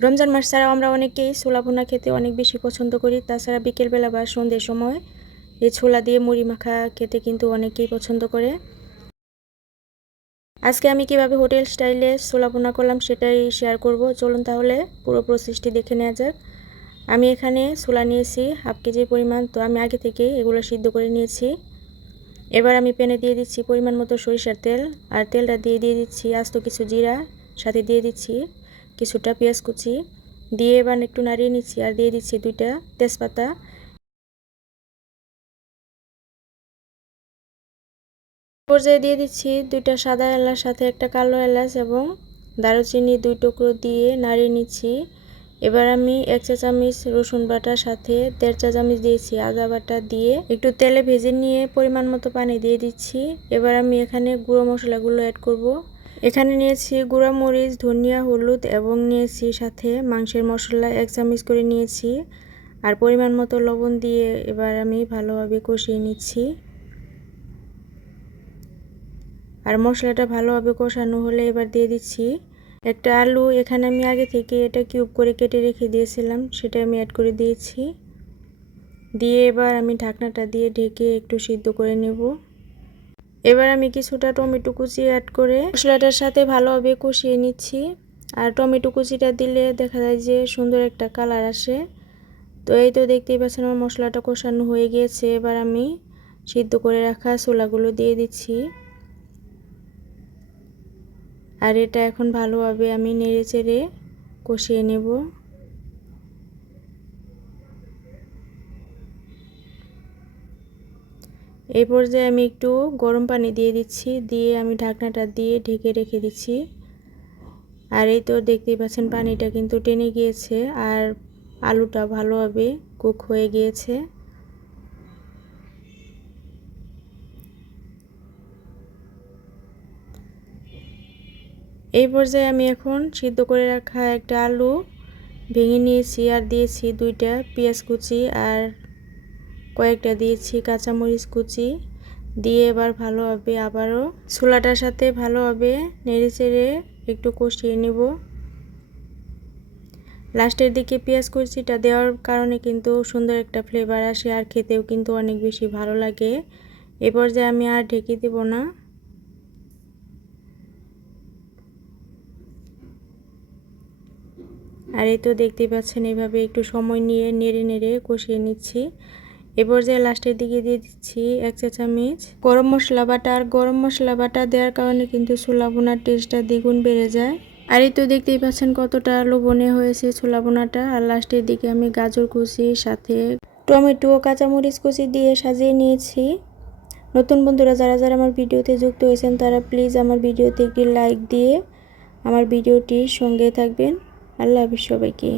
রমজান মাস ছাড়াও আমরা অনেকেই ছোলা ভুনা খেতে অনেক বেশি পছন্দ করি। তাছাড়া বিকেলবেলা বা সন্ধ্যের সময় এই ছোলা দিয়ে মুড়ি মাখা খেতে কিন্তু অনেকেই পছন্দ করে। আজকে আমি কীভাবে হোটেল স্টাইলে ছোলা ভুনা করলাম সেটাই শেয়ার করব। চলুন তাহলে পুরো প্রসেসটি দেখে নেওয়া যাক। আমি এখানে ছোলা নিয়েছি হাফ কেজি পরিমাণ, তো আমি আগে থেকে এগুলো সিদ্ধ করে নিয়েছি। এবার আমি প্যানে দিয়ে দিচ্ছি পরিমাণ মতো সরিষার তেল, আর তেলটা দিয়ে দিয়ে দিচ্ছি আস্ত কিছু জিরা, সাথে দিয়ে দিচ্ছি কিছুটা পেঁয়াজ কুচি দিয়ে এবার একটু নাড়িয়ে নিচ্ছি আর দিয়ে দিচ্ছি দুইটা তেজপাতা। পর্যায়ে দিয়ে দিচ্ছি দুইটা সাদা এলাচ, সাথে একটা কালো এলাচ এবং দারুচিনি দুই টুকরো দিয়ে নাড়িয়ে নিচ্ছি। এবার আমি এক চা চামচ রসুন বাটার সাথে দেড় চা চামচ দিয়েছি আদা বাটা দিয়ে একটু তেলে ভেজে নিয়ে পরিমাণ মতো পানি দিয়ে দিচ্ছি। এবার আমি এখানে গুঁড়ো মশলাগুলো অ্যাড করব। এখানে নিয়েছি গুঁড়া মরিচ, ধনিয়া, হলুদ এবং নিয়েছি সাথে মাংসের মশলা এক চামচ করে নিয়েছি। আর পরিমাণ মতো লবণ দিয়ে এবার আমি ভালোভাবে কষিয়ে নিচ্ছি। আর মশলাটা ভালোভাবে কষানো হলে এবার দিয়ে দিচ্ছি একটা আলু। এখানে আমি আগে থেকে এটা কিউব করে কেটে রেখে দিয়েছিলাম, সেটা আমি অ্যাড করে দিয়েছি। দিয়ে এবার আমি ঢাকনাটা দিয়ে ঢেকে একটু সিদ্ধ করে নেব। এবার আমি কিছুটা টমেটো কুচি অ্যাড করে মশলাটার সাথে ভালোভাবে কষিয়ে নিচ্ছি। আর টমেটো কুচিটা দিলে দেখা যায় যে সুন্দর একটা কালার আসে। তো এই তো দেখতেই পাচ্ছেন আমার মশলাটা কষানো হয়ে গিয়েছে। এবার আমি সিদ্ধ করে রাখা ছোলাগুলো দিয়ে দিচ্ছি। আর এটা এখন ভালোভাবে আমি নেড়ে চেড়ে কষিয়ে নেব। এই পর্যায়ে আমি একটু গরম পানি দিয়ে দিচ্ছি, দিয়ে আমি ঢাকনাটা দিয়ে ঢেকে রেখে দিচ্ছি। আর এই তো দেখতেই পাচ্ছেন পানিটা কিন্তু টেনে গিয়েছে আর আলুটা ভালোভাবে কুক হয়ে গিয়েছে। এই পর্যায়ে আমি এখন সিদ্ধ করে রাখা একটা আলু ভেঙে নিয়েছি আর দিয়েছি দুইটা পেঁয়াজ কুচি আর কয়েকটা দিয়েছি, কাঁচামরিচ কুচি। দিয়ে এবার ভালোভাবে আবারও। ছোলাটার সাথে ভালোভাবে নেড়ে চেড়ে একটু কষিয়ে নেব। লাস্টের দিকে পেঁয়াজ কুচিটা দেওয়ার কারণে কিন্তু সুন্দর একটা ফ্লেভার আসে আর খেতেও কিন্তু অনেক বেশি ভালো লাগে। এ পর্যায়ে আমি আর ঢেকে দেব না। আর এই তো দেখতে পাচ্ছেন, এভাবে একটু সময় নিয়ে নেড়ে নেড়ে কষিয়ে নিচ্ছি। এ পর্যায়ে লাস্টের দিকে দিয়ে দিচ্ছি এক চা চামচ গরম মশলা বাটা, আর গরম মশলা বাটা দেওয়ার কারণে কিন্তু ছোলা বোনার টেস্টটা দ্বিগুণ বেড়ে যায়। আর এই তো দেখতেই পাচ্ছেন কতটা লোভনীয় হয়েছে ছোলা বোনাটা আর লাস্টের দিকে আমি গাজর কুচি, সাথে টমেটো ও কাঁচামরিচ কুচি দিয়ে সাজিয়ে নিয়েছি। নতুন বন্ধুরা, যারা যারা আমার ভিডিওতে যুক্ত হয়েছেন, তারা প্লিজ আমার ভিডিওতে একটি লাইক দিয়ে আমার ভিডিওটির সঙ্গে থাকবেন। আল্লাহ হাফিজ সবাইকে।